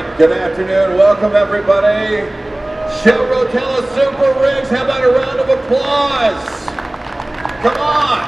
right, good afternoon. Welcome, everybody. Shell Rotella SuperRigs. How about a round of applause? Come on.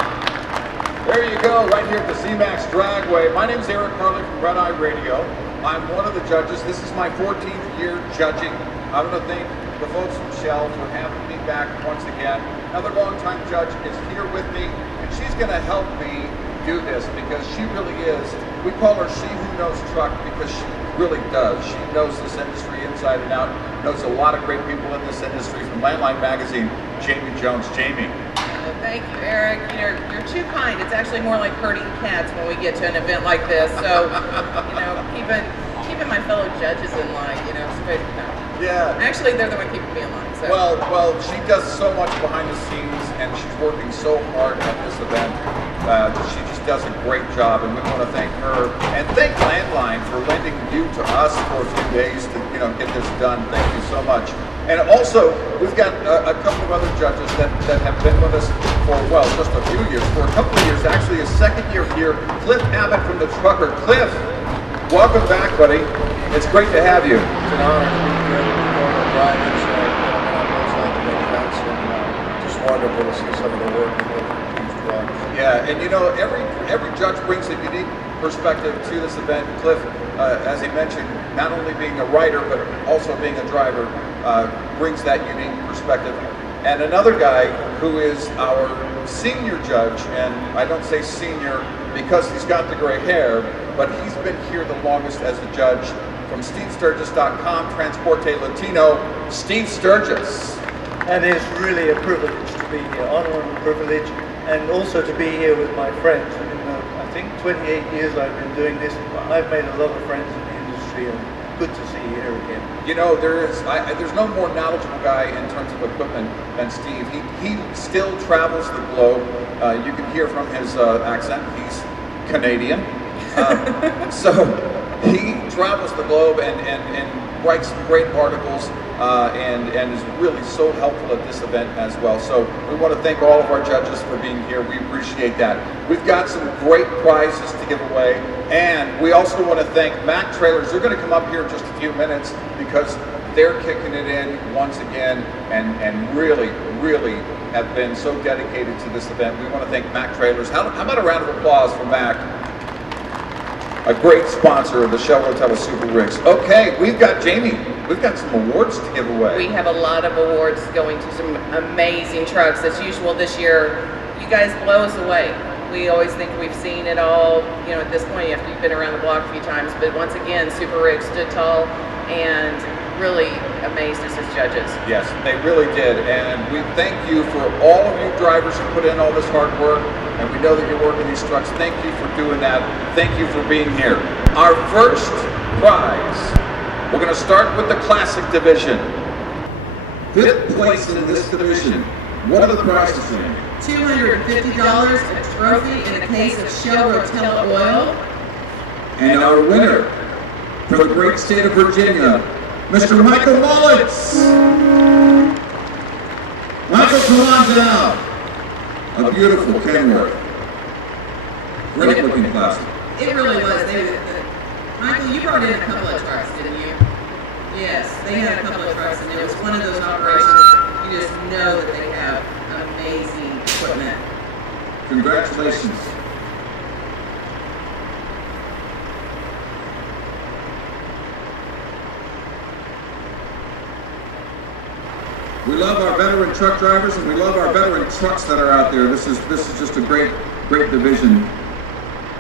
There you go, right here at the C-Max Dragway. My name is Eric Carley from Red Eye Radio. I'm one of the judges. This is my 14th year judging. I want to thank the folks from Shell for having me back once again. Another longtime judge is here with me, and she's going to help me do this because she really is. We call her She Who Knows Truck because she really does. She knows this industry inside and out, knows a lot of great people in this industry. From Landline Magazine, Jamie Jones. Jamie. Thank you, Eric. You're too kind. It's actually more like herding cats when we get to an event like this. So, keeping my fellow judges in line, Yeah. Actually, they're the one keeping me in line. So. Well, she does so much behind the scenes, and she's working so hard at this event. She just does a great job, and we want to thank her and thank Landline for lending you to us for a few days to get this done. Thank you so much. And also, we've got a couple of other judges that have been with us for, well, just a few years, for a couple of years, actually a second year here. Cliff Abbott from the Trucker. Cliff, welcome back, buddy. It's great to have you. It's an honor to be here with the former drivers. I always like to make events, and just wonderful to see some of the work with these trucks. Yeah, and every judge brings a unique perspective to this event. Cliff, as he mentioned, not only being a writer but also being a driver, brings that unique perspective. And another guy who is our senior judge, and I don't say senior because he's got the gray hair, but he's been here the longest as a judge. From SteveSturgis.com, Transporte Latino, Steve Sturgis. And it's really a privilege to be here, honor and privilege, and also to be here with my friends. I think 28 years I've been doing this, I've made a lot of friends in the industry, and good to see you here again. There's no more knowledgeable guy in terms of equipment than Steve. He still travels the globe. You can hear from his accent, he's Canadian. So he travels the globe and writes some great articles and is really so helpful at this event as well. So we want to thank all of our judges for being here. We appreciate that. We've got some great prizes to give away, and we also want to thank Mac Trailers. They're going to come up here in just a few minutes because they're kicking it in once again and really have been so dedicated to this event. We want to thank Mac Trailers. How about a round of applause for Mac? A great sponsor of the Shell Rotella SuperRigs. Okay, we've got Jamie. We've got some awards to give away. We have a lot of awards going to some amazing trucks. As usual this year, you guys blow us away. We always think we've seen it all, at this point after you've been around the block a few times. But once again, SuperRigs stood tall and really amazed us as judges. Yes, they really did. And we thank you for all of you drivers who put in all this hard work. And we know that you're working these trucks. Thank you for doing that. Thank you for being here. Our first prize, we're going to start with the Classic Division. 5th place in this division. What are the prizes in? $250, a trophy, and a case of Shell Rotella oil. And our winner, from the great state of Virginia, Mr. Michael Mullins. Michael, come on down. A beautiful Kenworth. Great looking plastic. It really was. Michael, you brought in a couple of trucks, didn't you? Yes, they had a couple of trucks, and it was one of those operations you just know that they have amazing equipment. Congratulations. We love our veteran truck drivers, and we love our veteran trucks that are out there. This is just a great division.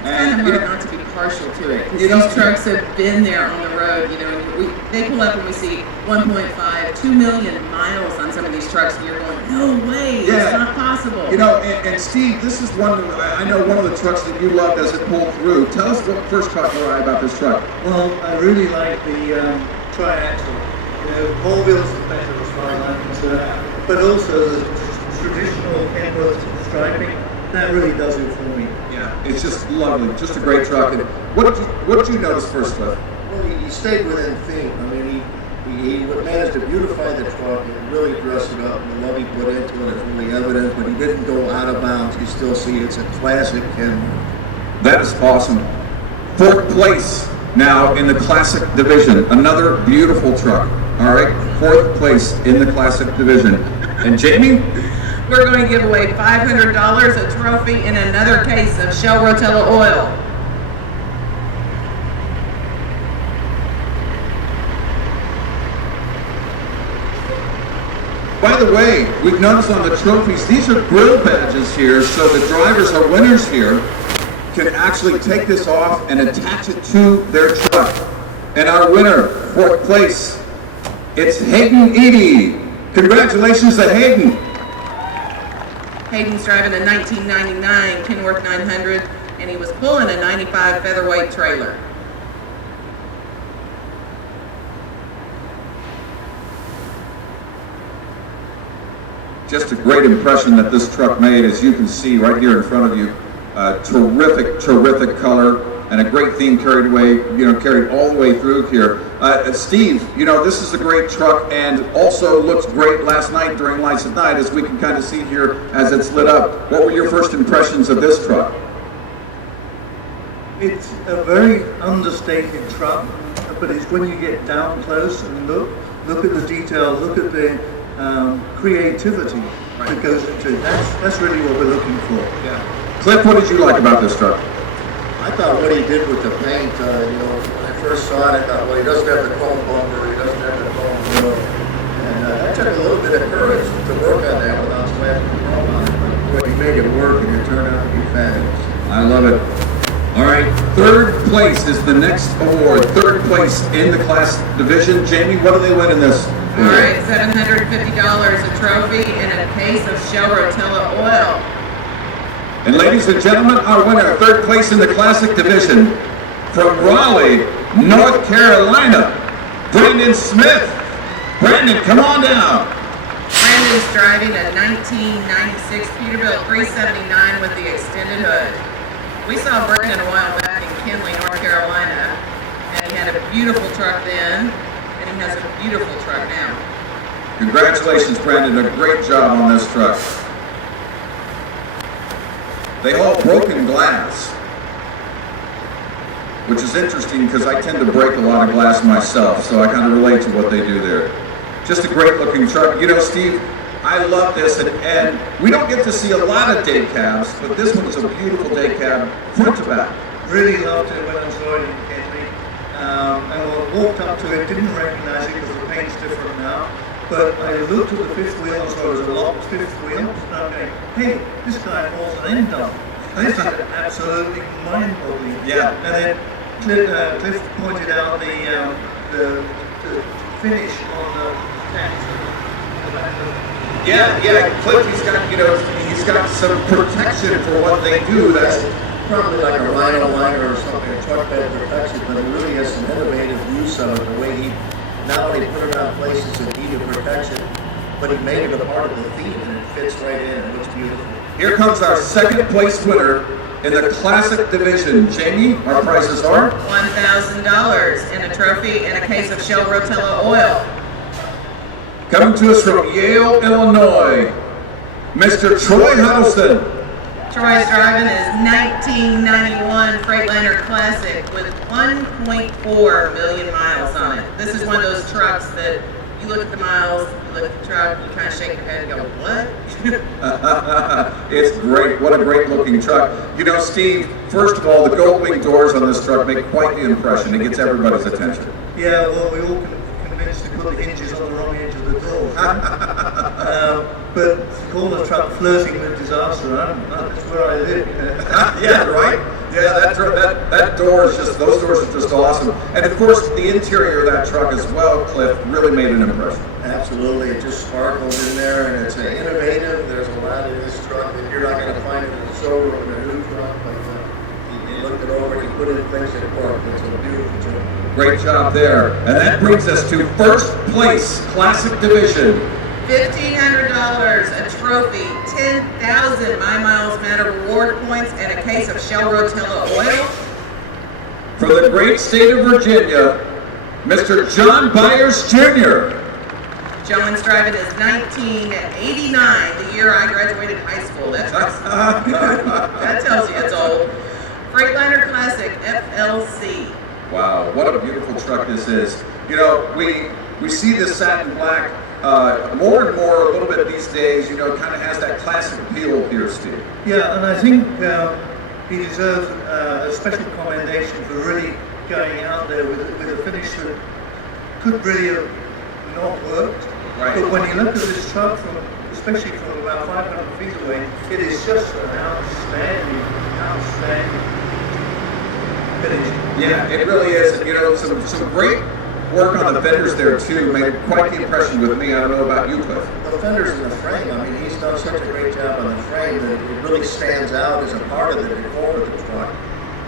And it's kind of hard not to be partial to it, because these trucks have been there on the road. They pull up and we see 1.5, 2 million miles on some of these trucks, and you're going, no way, it's not possible. And Steve, this is one of the trucks that you loved as it pulled through. Tell us what first caught your eye about this truck. Well, I really like the tri-axle. All wheels are better as far as I'm concerned, but also the traditional Kenworth striping, that really does it for me. Yeah, it's just lovely, just a great truck. And what did you notice first, Cliff? Well, he stayed within theme. I mean, he managed to beautify the truck and really dress it up. The love he put into it is really evident, but he didn't go out of bounds. You still see it's a classic Kenworth. That is awesome. 4th place Now, in the Classic Division, another beautiful truck. All right, 4th place in the Classic Division. And Jamie? We're going to give away $500, a trophy, and another case of Shell Rotella oil. By the way, we've noticed on the trophies, these are grill badges here, so the drivers or winners here can actually take this off and attach it to their truck. And our winner, 4th place, it's Hayden Eady. Congratulations to Hayden. Hayden's driving a 1999 Kenworth 900, and he was pulling a 95 featherweight trailer. Just a great impression that this truck made, as you can see right here in front of you. Terrific, terrific color, and a great theme carried all the way through here. Steve, this is a great truck, and also looks great last night during Lights at Night, as we can kind of see here as it's lit up. What were your first impressions of this truck? It's a very understated truck, but it's when you get down close and look at the detail, look at the creativity that goes into it. That's really what we're looking for. Yeah. Cliff, what did you like about this truck? I thought what he did with the paint, when I first saw it, I thought, well, he doesn't have the chrome bumper, he doesn't have the chrome wheel. And that took a little bit of courage to work on that without slapping the chrome on it. But he made it work, and it turned out to be fabulous. I love it. All right, 3rd place is the next award. 3rd place in the class division. Jamie, what do they win in this? All right, $750, a trophy, and a case of Shell Rotella oil. And ladies and gentlemen, our winner, 3rd place in the Classic Division, from Raleigh, North Carolina, Brandon Smith. Brandon, come on down. Brandon's driving a 1996 Peterbilt 379 with the extended hood. We saw Brandon a while back in Kinley, North Carolina, and he had a beautiful truck then, and he has a beautiful truck now. Congratulations, Brandon, a great job on this truck. They haul broken glass, which is interesting because I tend to break a lot of glass myself, so I kind of relate to what they do there. Just a great looking truck. Steve, I love this, and we don't get to see a lot of day cabs, but this one is a beautiful day cab, front to back. Really loved it when I saw it in Kenley. And I walked up to it, didn't recognize it because the paint's different now. But I looked at the 5th wheel, and saw it was a locked 5th wheel. And I'm going, hey, this guy holds an end on. This is absolutely mind-boggling. Yeah. And then Cliff pointed out the finish on the tanks. Yeah, Cliff, he's got some protection for what they do. That's Probably like a rhino liner or something, a truck bed protection, but it really has some innovative use of it, the way he not only put it on places that needed protection, but he made it a part of the theme, and it fits right in. It looks beautiful. Here comes our 2nd place winner in the Classic Division. Jamie, our prizes are $1,000 and a trophy and a case of Shell Rotella oil. coming to us from Yale, Illinois, Mr. Troy Huddleston. Troy's driving his 1991 Freightliner Classic with 1.4 million miles on it. This is one of those trucks that you look at the miles, you look at the truck, you kind of shake your head and go, what? It's great. What a great looking truck. Steve, first of all, the gold wing doors on this truck make quite the impression. It gets everybody's attention. Yeah, well, we all convinced to put the hinges on the wrong edge of the door. But to call the truck flirting with disaster, that's where I live. Yeah, right? Yeah, that door is just, those doors are just awesome. And of course, the interior of that truck as well, Cliff, really made an impression. Absolutely, it just sparkles in there, and it's innovative. There's a lot in this truck that you're not going to find in the showroom in a new truck, but you looked it over and you put in things that work. It's a beautiful truck. Great job there. And that brings us to first place, Classic Division. $1,500, a trophy, 10,000 My Miles Matter reward points, and a case of Shell Rotella oil. From the great state of Virginia, Mr. John Byers Jr. John's driving his 1989, the year I graduated high school. That tells you it's old. Freightliner Classic FLC. Wow, what a beautiful truck this is. You know, we see this satin black more and more a little bit these days. You know, it kind of has that classic appeal here, Steve. Yeah, and I think he deserves a special commendation for really going out there with a finish that could really have not worked. Right. But when you look at this truck, especially from about 500 feet away, it is just an outstanding finish. Yeah, it really is. You know, some great work on the fenders there too made quite the impression with me. I don't know about you, Cliff. The fenders and the frame, I mean, he's done such a great job on the frame that it really stands out as a part of the decor of the truck.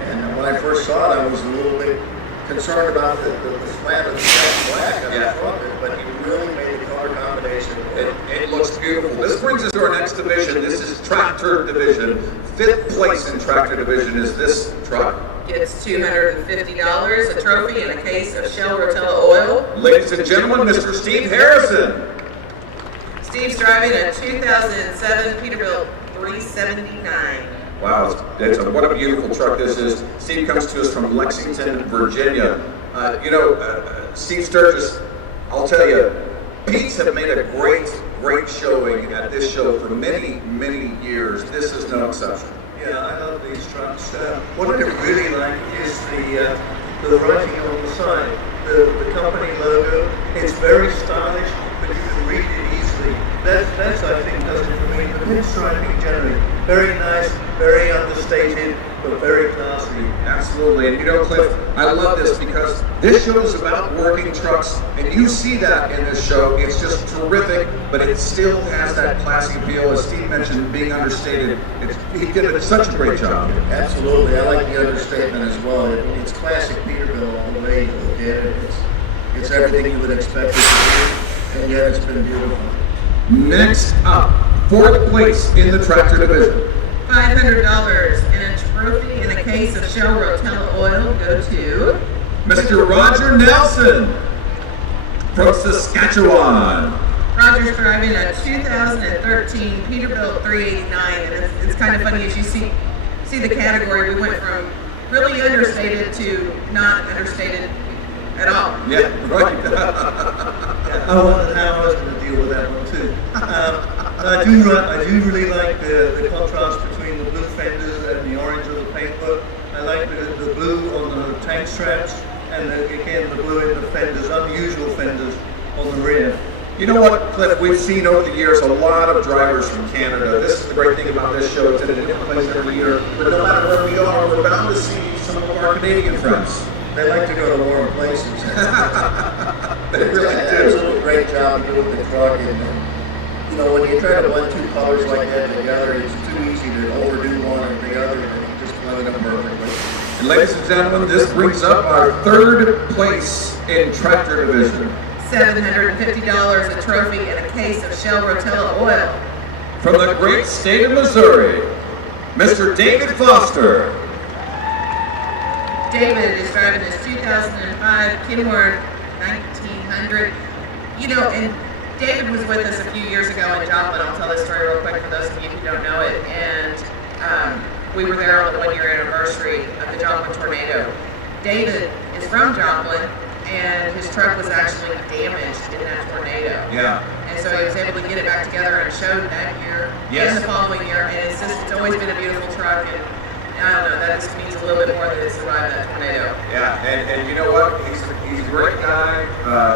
And when I first saw it, I was a little bit concerned about the slant of the satin black on the front, but he really made the color combination. It looks beautiful. This brings us to our next division. This is Tractor Division. 5th place in Tractor Division is this truck. Gets $250, a trophy, and a case of Shell Rotella oil. Ladies and gentlemen, Mr. Steve Harrison. Steve's driving a 2007 Peterbilt 379. Wow, what a beautiful truck this is. Steve comes to us from Lexington, Virginia. You know, Steve Sturgis, I'll tell you, Pete's have made a great showing at this show for many, many years. This is no exception. Yeah, I love these trucks. What I really like is the writing on the side, the company logo. It's very stylish, but you can read it easily. That's I think does it for me. The pinstriping generally, very nice, very understated, but very classy. Absolutely, and you know, Cliff, I love this because this show is about working trucks, and you see that in this show. It's just terrific, but it still has that classy appeal. As Steve mentioned, being understated, he did such a great job. Absolutely, I like the understatement as well. It's classic Peterbilt all the way you look at it. It's everything you would expect it to be, and yet it's been beautiful. Next up, 4th place in the Tractor Division. $500 and a trophy and a case of Shell Rotella oil go to Mr. Roger Nelson from Saskatchewan. Roger's driving a 2013 Peterbilt 389, and it's kind of funny as you see the category. We went from really understated to not understated at all. Yeah, right. I wondered how I was going to deal with that one too. I do really like the contrast between the blue fenders and the orange of the paintwork. I like the blue on the tank straps and again the blue in the fenders, unusual fenders on the rear. You know what, Cliff, we've seen over the years a lot of drivers from Canada. This is the great thing about this show. It's in a different place every year. But no matter where we are, we're bound to see some of our Canadian friends. They like to go to warm places. They really It's do. a great job doing the truck, and you know, when you try to blend two colors like that together, it's too easy to overdo one or the other, and you just blend them perfectly. And ladies and gentlemen, this brings up our 3rd place in Tractor Division. $750, a trophy, and a case of Shell Rotella oil. From the great state of Missouri, Mr. David Foster. David is driving his 2005 Kenworth 1900. You know, and David was with us a few years ago in Joplin. I'll tell this story real quick for those of you who don't know it. And we were there on the 1-year anniversary of the Joplin tornado. David is from Joplin, and his truck was actually damaged in that tornado. Yeah. And so he was able to get it back together and showed that year and the following year. And it's always been a beautiful truck. And I don't know, that just means a little bit more that it survived that tornado. Yeah, and you know what? He's a great guy.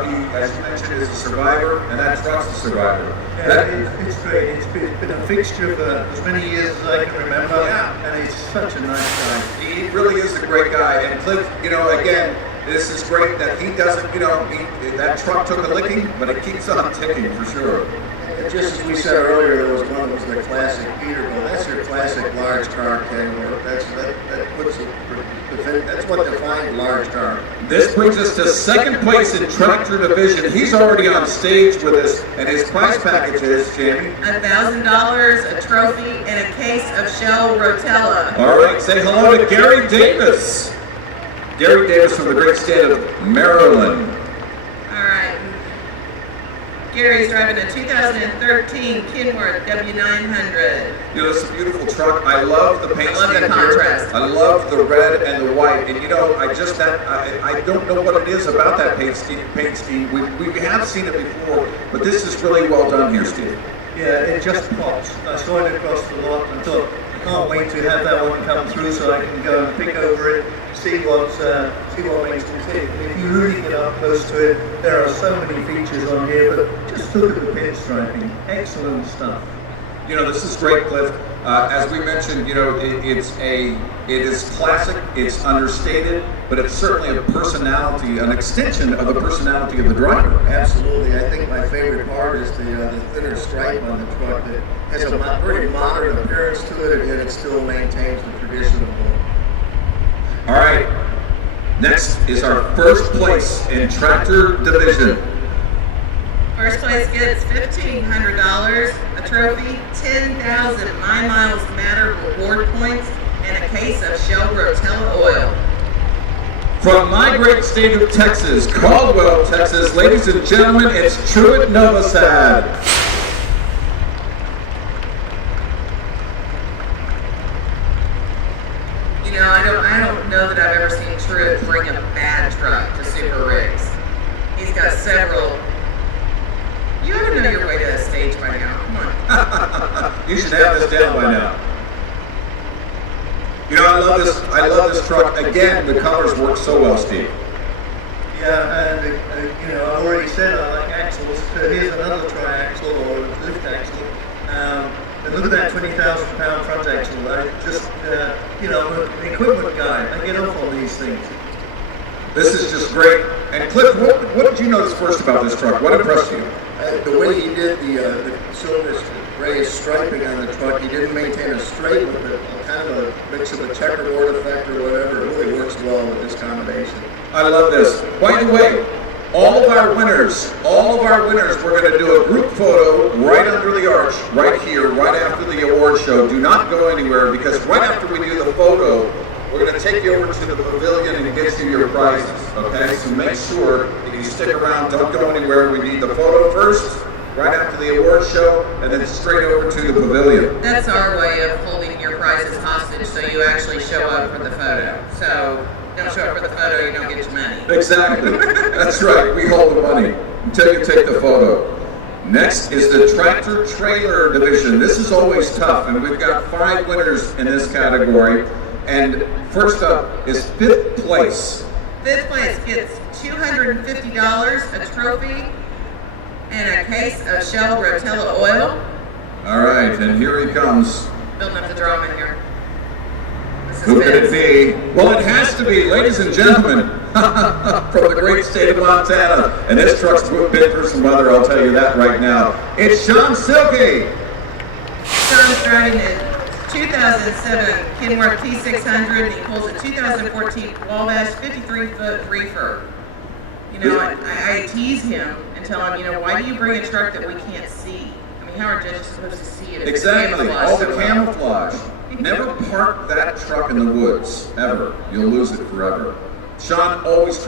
He, as you mentioned, is a survivor, and that truck's a survivor. Yeah, it's great. It's been a fixture for as many years as I can remember, and he's such a nice guy. He really is a great guy. And Cliff, you know, again, this is great that he doesn't, you know, that truck took a licking, but it keeps on ticking for sure. And just as we said earlier, there was one that was the classic Peterbilt. That's your classic large car Kenworth. That's what defines large car. This brings us to 2nd place in Tractor Division. He's already on stage with us, and his prize package is, Jamie, $1,000, a trophy, and a case of Shell Rotella. all right, say hello to Gary Davis. Gary Davis from the great state of Maryland. All right. Gary's driving a 2013 Kenworth W900. You know, it's a beautiful truck. I love the paint I love scheme the here. contrast. I love the red and the white. And you know, I don't know what it is about that paint scheme. We have seen it before, but this is really well done here, Steve. Yeah, it just pops. I saw it across the lot and thought, I can't wait to have that one come through so I can go and pick over it, see what makes it tick. And if you really get up close to it, there are so many features on here, but just look at the pinstriping. Excellent stuff. You know, this is great, Cliff. As we mentioned, you know, it is classic, it's understated, but it's certainly a personality, an extension of the personality of the driver. Absolutely. I think my favorite part is the thinner stripe on the truck that has a very modern appearance to it, and yet it still maintains the traditional look. All right, next is our first place in tractor division. First place gets $1,500, a trophy, 10,000 My Miles Matter reward points, and a case of Shell Rotella oil. From my great state of Texas, Caldwell, Texas, ladies and gentlemen, it's Truett Novosad. You know, I don't know that I've ever seen Truett bring a bad truck to Super Rigs. He's got several. You ought to know your way to that stage by now. Come on. You should have this down by now. You know, I love this truck. Again, the colors work so well, Steve. Yeah, and you know, I already said I like axles. So here's another tri-axle or lift axle. And look at that 20,000-pound front axle. I just, you know, I'm an equipment guy. I get off on these things. This is just great. And Cliff, what did you notice first about this truck? What impressed you? The way he did the silver gray striping on the truck, he didn't maintain a straight with it, kind of a mix of a checkerboard effect or whatever. It really works well with this combination. I love this. By the way, all of our winners, we're going to do a group photo right under the arch, right here, right after the award show. Do not go anywhere, because right after we do the photo, we're going to take you over to the pavilion and get you your prizes, okay? So make sure if you stick around, don't go anywhere. We need the photo first, right after the award show, and then straight over to the pavilion. That's our way of holding your prizes hostage so you actually show up for the photo. So don't show up for the photo, you don't get your money. Exactly. That's right. We hold the money until you take the photo. Next is the tractor trailer division. This is always tough, and we've got 5 winners in this category. And first up is 5th place. 5th place gets $250, a trophy, and a case of Shell Rotella oil. All right, and here he comes. Building up the drama here. Who could it be? Well, it has to be, ladies and gentlemen, from the great state of Montana. And this truck's been for some weather, I'll tell you that right now. It's Sean Silkey. Sean's driving a 2007 Kenworth T600, and he pulls a 2014 Wabash 53-foot reefer. You know, I tease him and tell him, you know, why do you bring a truck that we can't see? I mean, how are judges supposed to see it? Exactly, all the camouflage. Never park that truck in the woods, ever. You'll lose it forever. Sean always he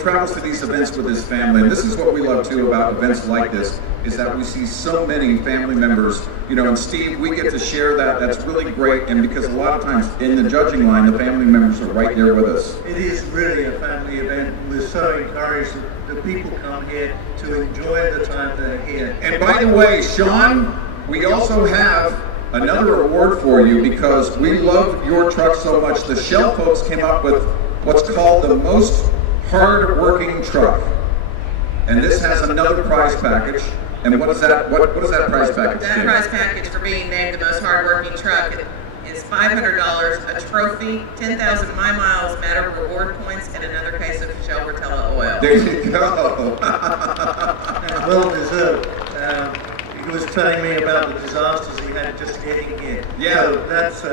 travels to these events with his family, and this is what we love too about events like this, is that we see so many family members, you know, and Steve, we get to share that. That's really great, and because a lot of times in the judging line, the family members are right there with us. It is really a family event. We're so encouraged that the people come here to enjoy the time they're here. And by the way, Sean, we also have another award for you because we love your truck so much. The Shell folks came up with what's called the most hard-working truck. And this has another prize package. And what is that? What is that prize package? That prize package for being named the most hard-working truck is $500, a trophy, 10,000 My Miles Matter reward points, and another case of Shell Rotella oil. There you go. Well deserved. He was telling me about the disasters he had just getting here. Yeah. So that's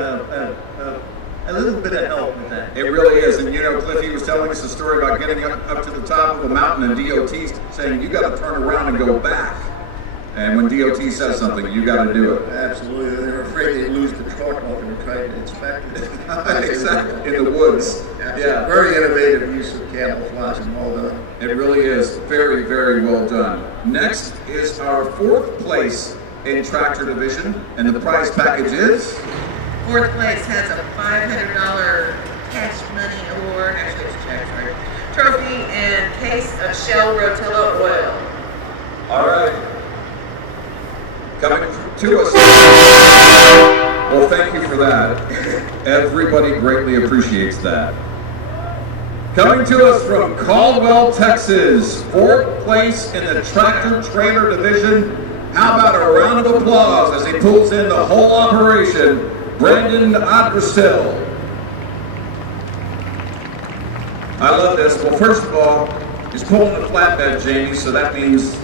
a little bit of help with that. It really is. And you know, Cliff, he was telling us a story about getting up to the top of a mountain and DOT saying, you got to turn around and go back. And when DOT says something, you got to do it. Absolutely. They're afraid they'd lose the truck while they were trying to inspect it. Exactly. In the woods. Yeah. Very innovative use of camouflage and all that. It really is. Very, very well done. Next is our 4th place in tractor division, and the prize package is? 4th place has a $500 cash money award, actually it's a check, sorry, trophy and case of Shell Rotella oil. All right. Coming to us. Well, thank you for that. Everybody greatly appreciates that. Coming to us from Caldwell, Texas, 4th place in the tractor trailer division. How about a round of applause as he pulls in the whole operation, Brandon Adrestil. I love this. Well, first of all, he's pulling a flatbed, Jamie, so that means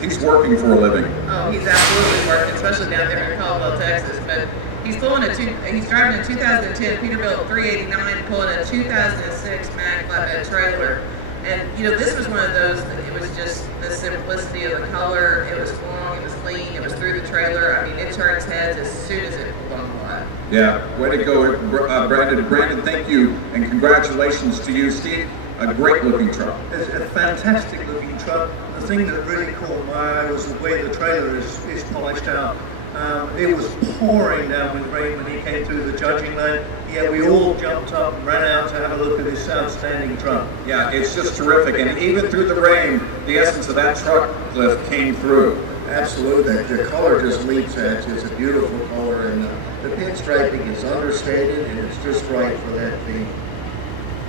he's working for a living. Oh, he's absolutely working, especially down there in Caldwell, Texas. But he's driving a 2010 Peterbilt 389, pulling a 2006 Mack flatbed trailer. And you know, this was one of those that it was just the simplicity of the color. It was long, it was clean, it was through the trailer. I mean, it turns heads as soon as it pulled on the lot. Yeah, way to go, Brandon. Brandon, thank you, and congratulations to you, Steve. A great looking truck. It's a fantastic looking truck. The thing that really caught my eye was the way the trailer is polished out. It was pouring down with rain when he came through the judging lane. Yeah, we all jumped up and ran out to have a look at this outstanding truck. Yeah, it's just terrific. And even through the rain, the essence of that truck, Cliff, came through. Absolutely. The color just leaps at you. It's a beautiful color, and the pinstriping is understated, and it's just right for that theme.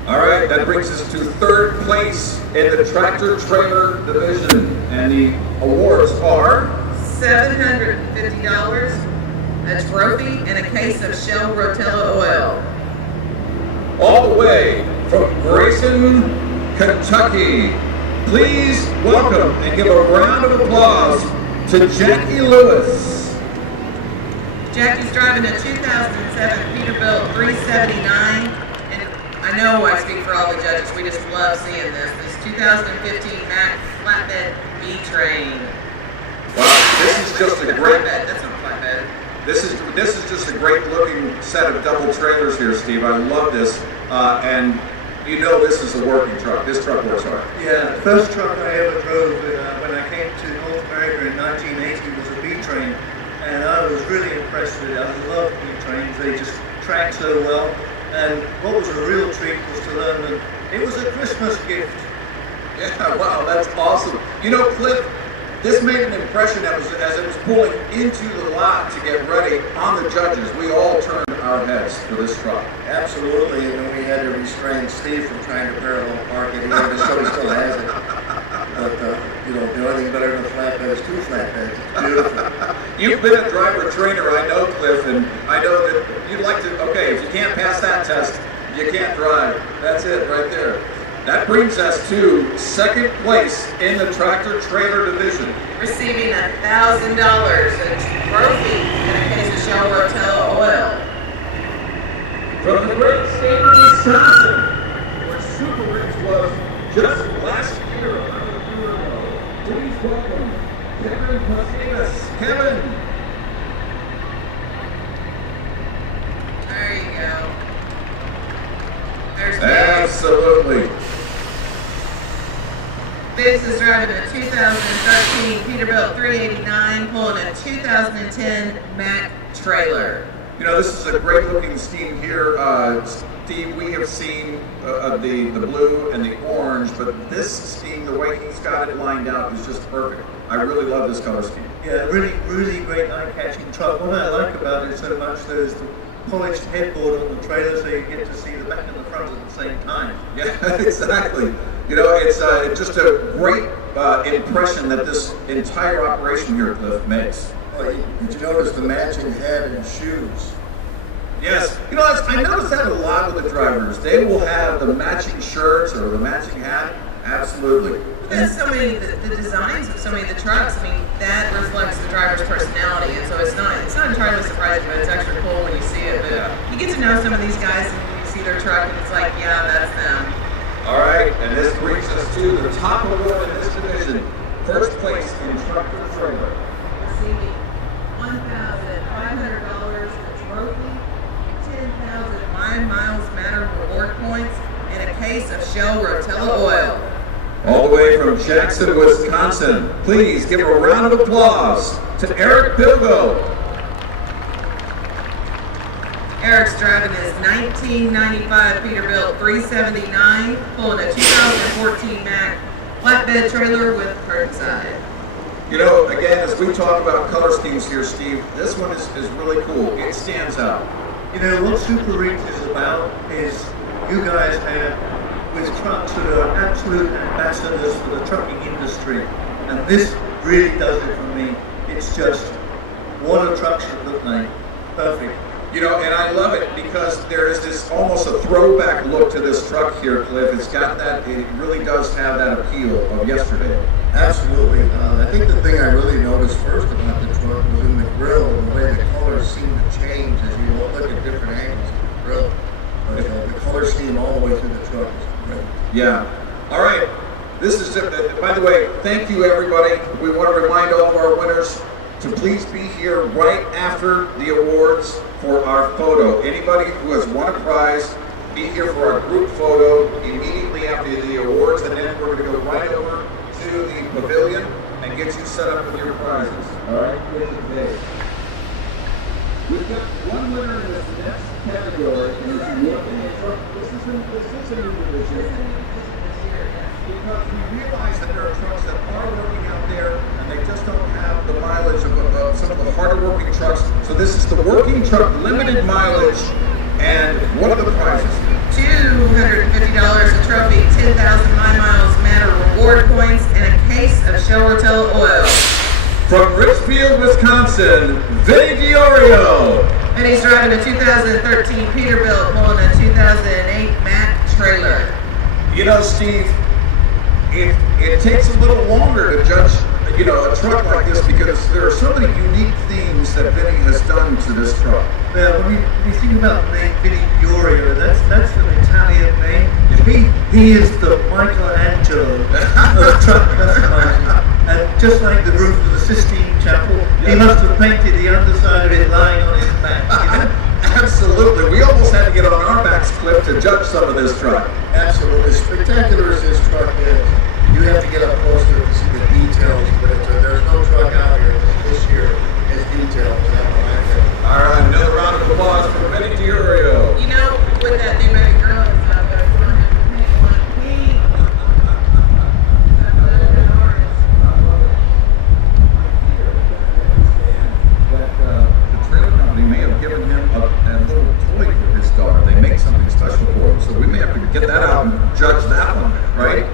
All right, that brings us to 3rd place in the tractor trailer division. And the awards are $750, a trophy, and a case of Shell Rotella oil. all the way from Grayson, Kentucky. Please welcome and give a round of applause to Jackie Lewis. Jackie's driving a 2007 Peterbilt 379, and I know I speak for all the judges, we just love seeing this 2015 Mack flatbed B-Train. Wow, this is just a great. That's not a flatbed. This is just a great looking set of double trailers here, Steve. I love this, and you know this is a working truck. This truck works hard. Yeah, the first truck I ever drove when I came to North America in 1980 was a B-Train, and I was really impressed with it. I love B-Trains. They just track so well, and what was a real treat was to learn that it was a Christmas gift. Yeah, wow, that's awesome. You know, Cliff, this made an impression as it was pulling into the lot to get ready on the judges. We all turned our heads for this truck. Absolutely, and then we had to restrain Steve from trying to parallel park it. He had to show he still has it. But, you know, the only thing better than a flatbed is 2 flatbeds. It's beautiful. You've been a driver trainer, I know, Cliff, and I know that you'd like to, okay, if you can't pass that test, you can't drive. That's it right there. That brings us to 2nd place in the tractor trailer division. Receiving $1,000, a trophy, and a case of Shell Rotella oil. From the great state of Wisconsin, where SuperRigs was just last year, about a year ago. Please welcome Kevin Pasadas. Kevin. There you go. There's Biggs. Absolutely. Biggs is driving a 2013 Peterbilt 389, pulling a 2010 Mack trailer. You know, this is a great looking scheme here. Steve, we have seen the blue and the orange, but this scheme, the way he's got it lined out, is just perfect. I really love this color scheme. Yeah, really, really great eye-catching truck. What I like about it so much though is the polished headboard on the trailer, so you get to see the back and the front at the same time. Yeah, exactly. You know, it's just a great impression that this entire operation here, Cliff, makes. Oh, did you notice the matching hat and shoes? Yes. You know, I noticed that a lot with the drivers. They will have the matching shirts or the matching hat. Absolutely. There's so many the designs of so many of the trucks. I mean, that reflects the driver's personality, and so it's not entirely surprising, but it's actually cool when you see it. But you get to know some of these guys, and you see their truck, and it's like, yeah, that's them. All right, and this brings us to the top award in this division. 1st place in tractor trailer. Receiving $1,500, a trophy, 10,000 miles matter reward points, and a case of Shell Rotella oil. All the way from Jackson, Wisconsin. Please give a round of applause to Eric Pilgo. Eric's driving his 1995 Peterbilt 379, pulling a 2014 Mack flatbed trailer with curbside. You know, again, as we talk about color schemes here, Steve, this one is really cool. It stands out. You know, what Super Rigs is about is you guys have with trucks that are absolute ambassadors for the trucking industry. And this really does it for me. It's just, what a truck should look like. Perfect. You know, and I love it because there is this almost a throwback look to this truck here, Cliff. It's got that, it really does have that appeal of yesterday. Absolutely. I think the thing I really noticed first about the truck was in the grill, and the way the colors seem to change as you look at different angles of the grill. But, the color scheme all the way through the truck is great. Yeah. All right. This is, by the way, thank you everybody. We want to remind all of our winners to please be here right after the awards for our photo. Anybody who has won a prize, be here for our group photo immediately after the awards, and then we're going to go right over to the pavilion and get you set up with your prizes. All right, we've got one winner in this next category, and it's working in truck. This is a new division. Because we realize that there are trucks that are working out there and they just don't have the mileage of some of the harder working trucks. So this is the working truck limited mileage. And what are the prizes? $250 a trophy, 10,000 My Miles Matter reward points, and a case of Shell Rotella oil. From Richfield, Wisconsin, Vinny Diorio. And he's driving a 2013 Peterbilt, pulling a 2008 Mack trailer. You know, Steve, it takes a little longer to judge, you know, a truck like this because there are so many unique things that Vinny has done to this truck. Now, when you think about the name Vinny Diorio, that's an Italian name. He is the Michelangelo of truck customizing. And just like the roof of the Sistine Chapel, he must have painted the underside of it lying on his back. You know? Absolutely. We almost had to get on our backs, Cliff, to judge some of this truck. Absolutely. Spectacular as this truck is, you have to get up closer to see the details, but there's no truck out here this year as detailed as that one right there. All right, another round of applause for Vinny Diorio. You know, with that new baby girl, it's not better for him to paint one pink. The trailer company may have given him a little toy for his daughter. They make something special for him, so we may have to get that out and judge that one, right?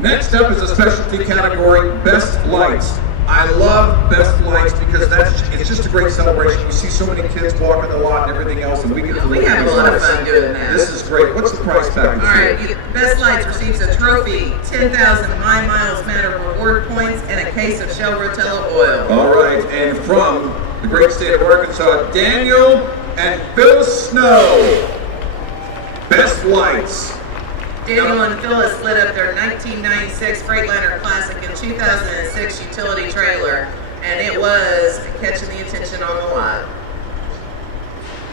Next up is a specialty category, Best Lights. I love Best Lights because it's just a great celebration. You see so many kids walking the lot and everything else, and we get to We have a lot of fun doing that. This is great. What's the price package? All right, Best Lights receives a trophy, 10,000 My Miles Matter reward points, and a case of Shell Rotella oil. All right, and from the great state of Arkansas, Daniel and Phyllis Snow. Best Lights. Daniel and Phyllis lit up their 1996 Freightliner Classic and 2006 utility trailer, and it was catching the attention on the lot.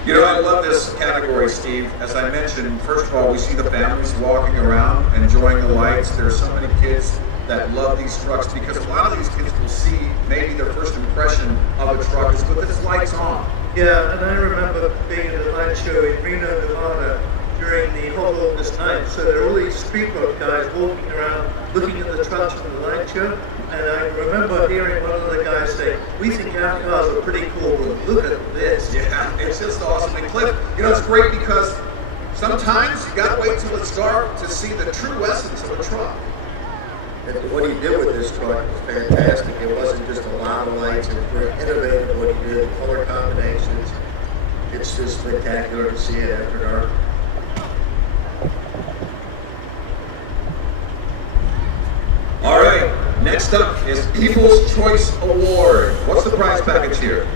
You know, I love this category, Steve. As I mentioned, first of all, we see the families walking around, enjoying the lights. There are so many kids that love these trucks because a lot of these kids will see maybe their first impression of a truck is with its lights on. Yeah, and I remember being at a light show in Reno, Nevada during the hot August night. So there are all these street rock guys walking around looking at the trucks from the light show. And I remember hearing one of the guys say, "We think our cars are pretty cool, but look at this." Yeah, it's just awesome. And Cliff, you know, it's great because sometimes you gotta wait till it's dark to see the true essence of a truck. And what he did with this truck was fantastic. It wasn't just a lot of lights, it was very innovative what he did, color combinations. It's just spectacular to see it after dark. All right, next up is People's Choice Award. What's the prize package here?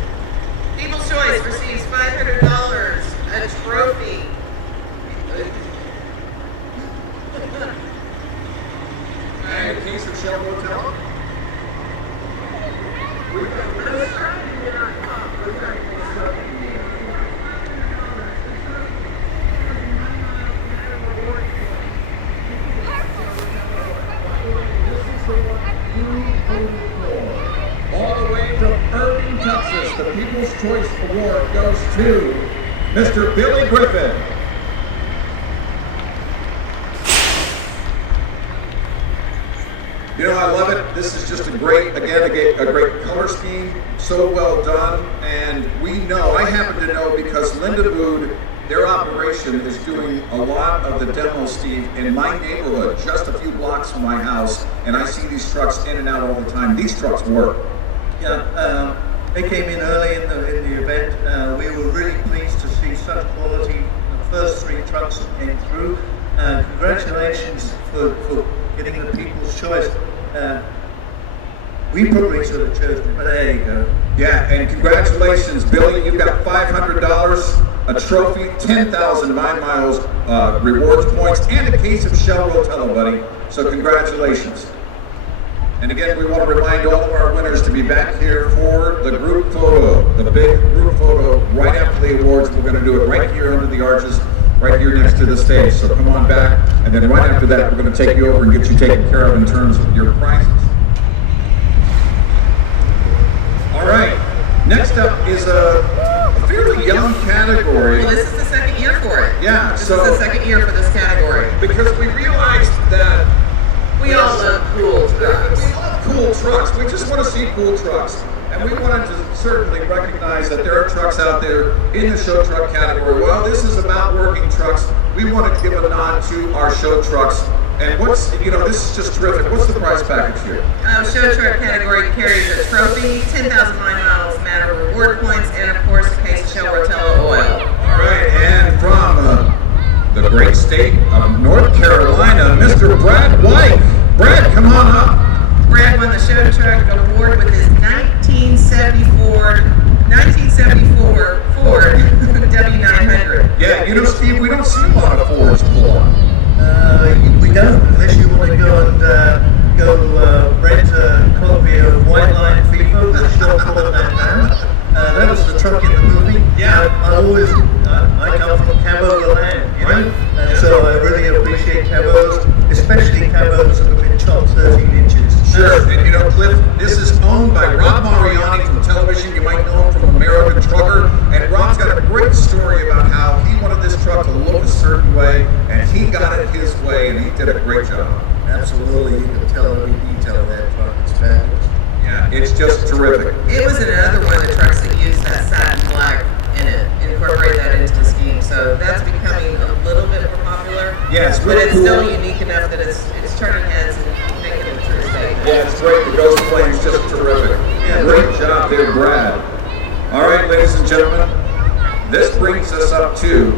People's Choice receives $500, a trophy. And a case of Shell Rotella. to Mr. Billy Griffin. You know, I love it. This is just a great color scheme, so well done. And we know, I happen to know because Linda Bood, their operation is doing a lot of the demo, Steve, in my neighborhood, just a few blocks from my house. And I see these trucks in and out all the time. These trucks work. Yeah, they came in early in the event. We were really pleased to see such quality. The first 3 trucks that came through. Congratulations for getting the people's choice. We probably should have chosen, but there you go. Yeah, and congratulations, Billy. You've got $500, a trophy, 10,000 miles rewards points, and a case of Shell Rotella, buddy. So congratulations. And again, we want to remind all of our winners to be back here for the group photo, the big group photo, right after the awards. We're going to do it right here under the arches, right here next to the stage. So come on back, and then right after that, we're going to take you over and get you taken care of in terms of your prizes. All right, next up is a fairly young category. Well, this is the second year for it. Yeah, This is the second year for this category. because we realized that We all love cool trucks. we love cool trucks. We just want to see cool trucks. And we wanted to certainly recognize that there are trucks out there in the show truck category. While this is about working trucks, we wanted to give a nod to our show trucks. And this is just terrific. What's the prize package here? Show truck category carries a trophy, 10,000 miles matter reward points, and of course a case of Shell Rotella oil. All right, and from the great state of North Carolina, Mr. Brad White. Brad, come on up. Brad won the show truck award with his 1974 Ford W900. Yeah, you know, Steve, we don't see a lot of Fords pull on. We don't, unless you want to go and rent a copy of White Line FIFA, the short format man. That was the truck in the movie. Yeah. I come from Cabo the land, you know, and so I really appreciate cabos, especially cabos that have been chopped 13 inches. Sure, and you know, Cliff, this is owned by Rob Mariani from television. You might know him from American Trucker. And Rob's got a great story about how he wanted this truck to look a certain way, and he got it his way, and he did a great job. Absolutely, you can tell every detail of that truck. It's fabulous. Yeah, it's just terrific. It was another one of the trucks that used that satin black in it, incorporate that into the scheme. So that's becoming a little bit more popular. Yeah, it's but really it's cool. still unique enough that it's turning heads and making it to the state. Yeah, it's great. The Ghost Plane's just terrific. Yeah, Great job there, Brad. All right, ladies and gentlemen, this brings us up to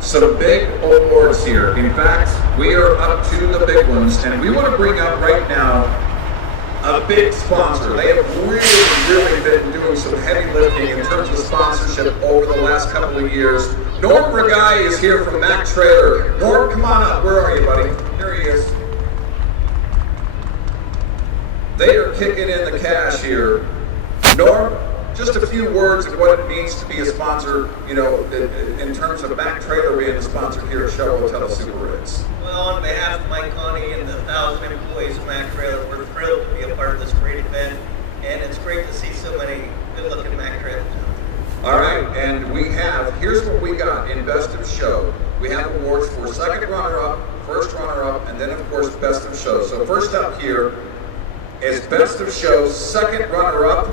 some big awards here. In fact, we are up to the big ones, and we want to bring up right now a big sponsor. They have really been doing some heavy lifting in terms of sponsorship over the last couple of years. Norm Regai is here from Mac Trailer. Norm, come on up. Where are you, buddy? There he is. They are kicking in the cash here. Norm, just a few words of what it means to be a sponsor, you know, in terms of Mac Trailer being a sponsor here at Shell Rotella SuperRigs. Well, on behalf of Mike Connie and the 1,000 employees of Mac Trailer, we're thrilled to be a part of this great event, and it's great to see so many good-looking Mac Trailers out there. All right, and here's what we got in Best of Show. We have awards for second runner-up, first runner-up, and then, of course, Best of Show. So first up here is Best of Show, second runner-up,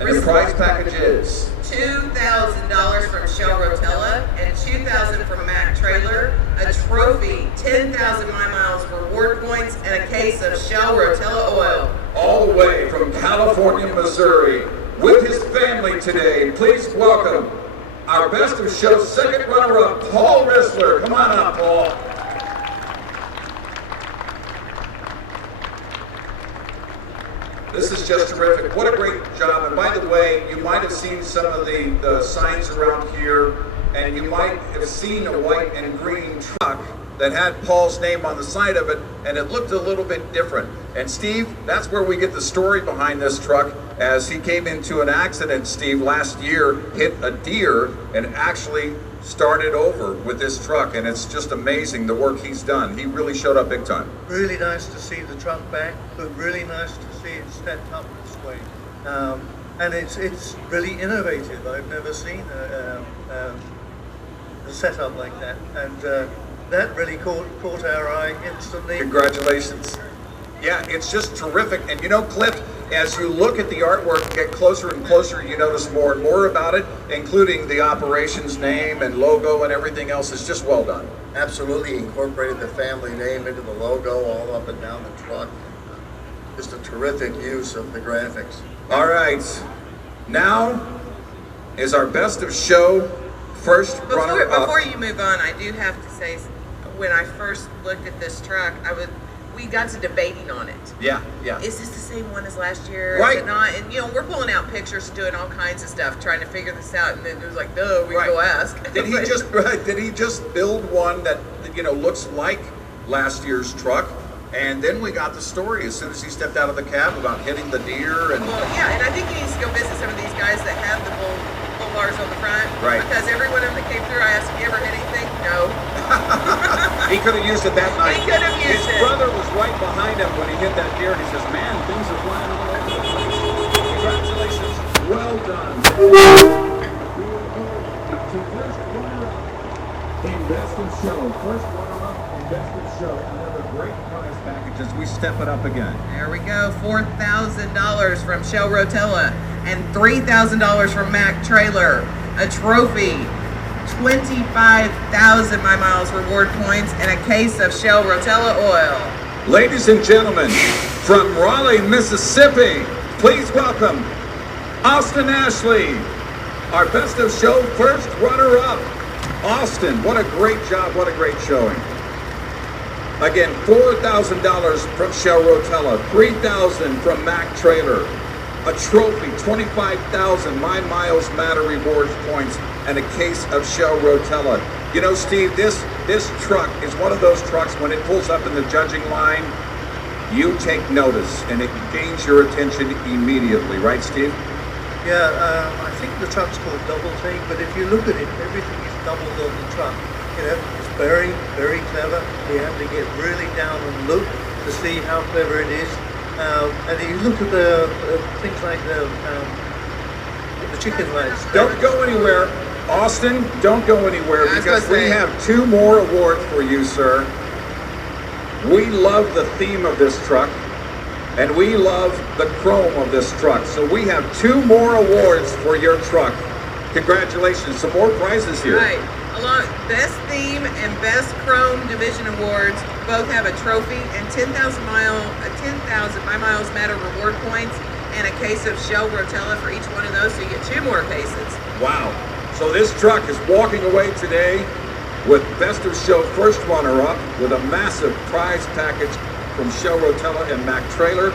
and the prize package is $2,000 from Shell Rotella and $2,000 from Mac Trailer, a trophy, 10,000 miles reward points, and a case of Shell Rotella oil. all the way from California, Missouri, with his family today. Please welcome our Best of Show second runner-up, Paul Rissler. Come on up, Paul. This is just terrific. What a great job. And by the way, you might have seen some of the signs around here, and you might have seen a white and green truck that had Paul's name on the side of it, and it looked a little bit different. And Steve, that's where we get the story behind this truck, as he came into an accident, Steve, last year, hit a deer, and actually started over with this truck, and it's just amazing the work he's done. He really showed up big time. Really nice to see the truck back, but really nice to see it stepped up this way. and it's really innovative. I've never seen a setup like that, and that really caught our eye instantly. Congratulations. Yeah, it's just terrific. And you know, Cliff, as you look at the artwork, get closer and closer, you notice more and more about it, including the operations name and logo and everything else. Is just well done. Absolutely incorporated the family name into the logo all up and down the truck. Just a terrific use of the graphics. All right, now is our best of show first runner-up. Before you move on, I do have to say, when I first looked at this truck, we got to debating on it. Yeah, yeah. Is this the same one as last year? Right. Is it not? And you know, we're pulling out pictures and doing all kinds of stuff, trying to figure this out. And then it was like, no, we can go ask. Did he just build one that, you know, looks like last year's truck? And then we got the story as soon as he stepped out of the cab about hitting the deer and. Well, yeah, and I think he needs to go visit some of these guys that have the bull bars on the front. Right. Because every one of them that came through, I asked, have you ever hit anything? No. He could have used it that night. He could have used His it. brother was right behind him when he hit that deer, and he says, "Man, things are flying all over the place." Congratulations, well done. First runner-up in Best of Show. First runner-up in Best of Show. Another great prize package as we step it up again. There we go, $4,000 from Shell Rotella and $3,000 from Mac Trailer. A trophy, 25,000 My Miles reward points, and a case of Shell Rotella oil. Ladies and gentlemen, from Raleigh, Mississippi, please welcome Austin Ashley, our Best of Show first runner-up. Austin, what a great job, what a great showing. Again, $4,000 from Shell Rotella, $3,000 from Mac Trailer, a trophy, 25,000 My Miles Matter rewards points, and a case of Shell Rotella. You know, Steve, this truck is one of those trucks, when it pulls up in the judging line, you take notice, and it gains your attention immediately, right, Steve? Yeah, I think the truck's called Double Take, but if you look at it, everything is doubled on the truck. You know, it's very, very clever. You have to get really down and look to see how clever it is. And you look at the things like the chicken legs. Don't go anywhere. Austin, don't go anywhere, because we have 2 more awards for you, sir. We love the theme of this truck, and we love the chrome of this truck. So we have 2 more awards for your truck. Congratulations, some more prizes here. Right. Along Best Theme and Best Chrome Division Awards both have a trophy and 10,000 My Miles Matter reward points and a case of Shell Rotella for each one of those, so you get 2 more cases. Wow. So this truck is walking away today with Best of Show first runner-up with a massive prize package from Shell Rotella and Mac Trailer,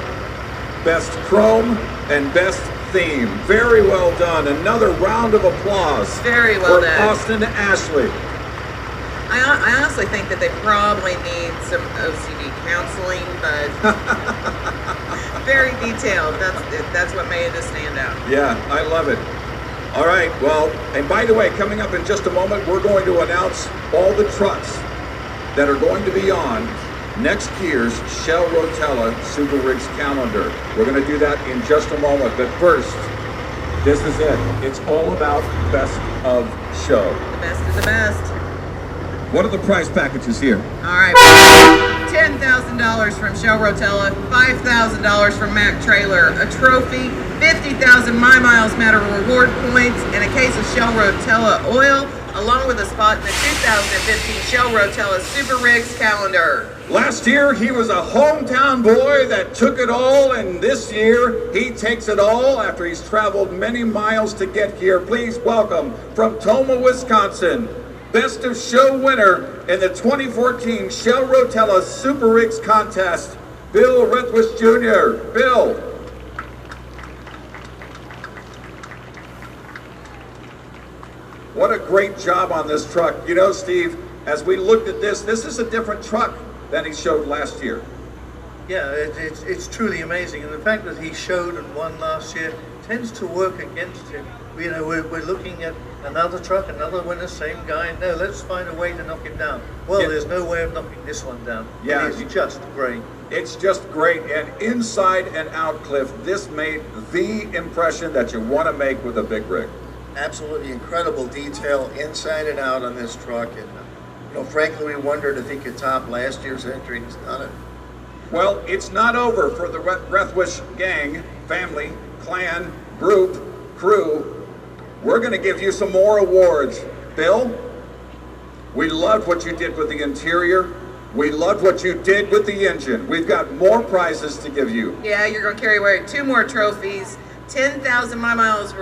Best Chrome and Best Theme. Very well done. Another round of applause. Very well for done. Austin Ashley. I honestly think that they probably need some OCD counseling, but very detailed. That's what made this stand out. Yeah, I love it. All right, well, and by the way, coming up in just a moment, we're going to announce all the trucks that are going to be on next year's Shell Rotella SuperRigs calendar. We're going to do that in just a moment, but first, this is it. It's all about Best of Show. The best of the best. What are the prize packages here? All right, $10,000 from Shell Rotella, $5,000 from Mac Trailer, a trophy, 50,000 My Miles Matter reward points, and a case of Shell Rotella oil, along with a spot in the 2015 Shell Rotella SuperRigs calendar. Last year, he was a hometown boy that took it all, and this year, he takes it all after he's traveled many miles to get here. Please welcome, from Toma, Wisconsin, Best of Show winner in the 2014 Shell Rotella SuperRigs contest, Bill Rethwish Jr. Bill. What a great job on this truck. You know, Steve, as we looked at this is a different truck than he showed last year. Yeah, it's truly amazing. And the fact that he showed and won last year tends to work against him we're looking at another truck, another winner, same guy. No, let's find a way to knock him down. Well, there's no way of knocking this one down. Yeah. It's just great. It's just great, and inside and out, Cliff, this made the impression that you want to make with a big rig. Absolutely incredible detail inside and out on this truck, and frankly, we wondered if he could top last year's entry, and he's done it. Well, it's not over for the Rethwish gang, family, clan, group, crew. We're going to give you some more awards. Bill, we loved what you did with the interior. We loved what you did with the engine. We've got more prizes to give you. Yeah, you're going to carry away 2 more trophies, 10,000 My Miles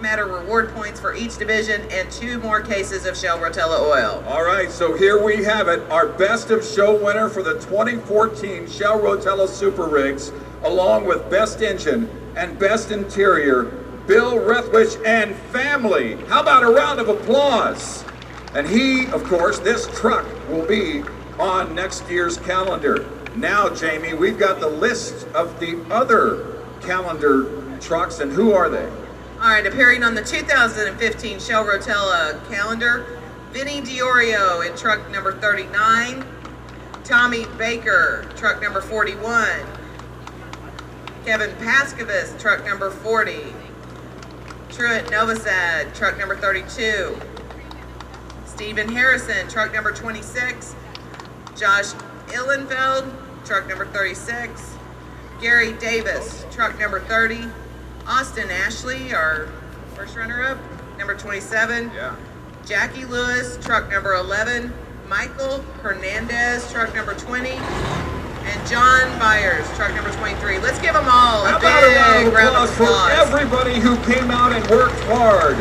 Matter reward points for each division, and 2 more cases of Shell Rotella oil. All right, so here we have it. Our Best of Show winner for the 2014 Shell Rotella SuperRigs, along with Best Engine and Best Interior, Bill Rethwish and family. How about a round of applause? And he, of course, this truck will be on next year's calendar. Now, Jamie, we've got the list of the other calendar trucks, and who are they? All right, appearing on the 2015 Shell Rotella calendar, Vinny Diorio in truck number 39, Tommy Baker, truck number 41, Kevin Paskovas, truck number 40, Truett Novosad, truck number 32, Stephen Harrison, truck number 26, Josh Illenfeld, truck number 36, Gary Davis, truck number 30, Austin Ashley, our first runner-up, number 27, Jackie Lewis, truck number 11, Michael Hernandez, truck number 20, and John Byers, truck number 23. Let's give them all a big round of applause for everybody who came out and worked hard.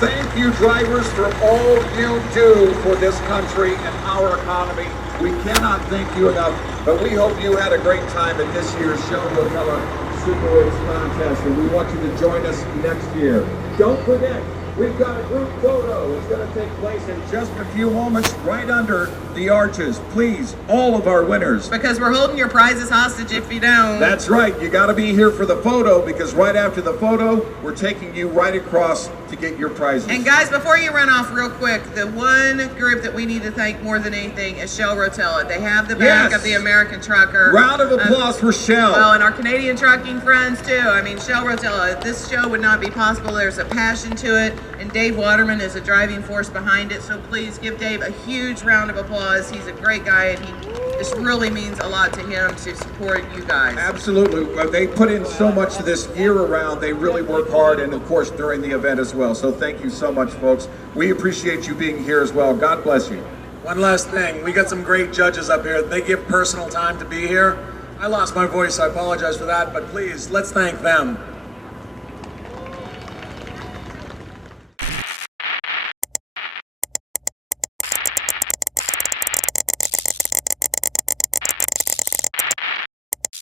Thank you, drivers, for all you do for this country and our economy. We cannot thank you enough, but we hope you had a great time at this year's Shell Rotella SuperRigs contest, and we want you to join us next year. Don't forget, we've got a group photo. It's going to take place in just a few moments right under the arches. Please, all of our winners. because we're holding your prizes hostage if you don't. That's right. You got to be here for the photo, because right after the photo, we're taking you right across to get your prizes. And guys, before you run off real quick, the one group that we need to thank more than anything is Shell Rotella. They have the back of the American trucker. Round of applause for Shell. Well, and our Canadian trucking friends too. I mean, Shell Rotella, this show would not be possible. There's a passion to it, and Dave Waterman is a driving force behind it. So please give Dave a huge round of applause. He's a great guy, and this really means a lot to him to support you guys. Absolutely. They put in so much to this year-round. They really work hard, and of course during the event as well. So thank you so much, folks. We appreciate you being here as well. God bless you. One last thing, we got some great judges up here. They give personal time to be here. I lost my voice, so I apologize for that, but please, let's thank them.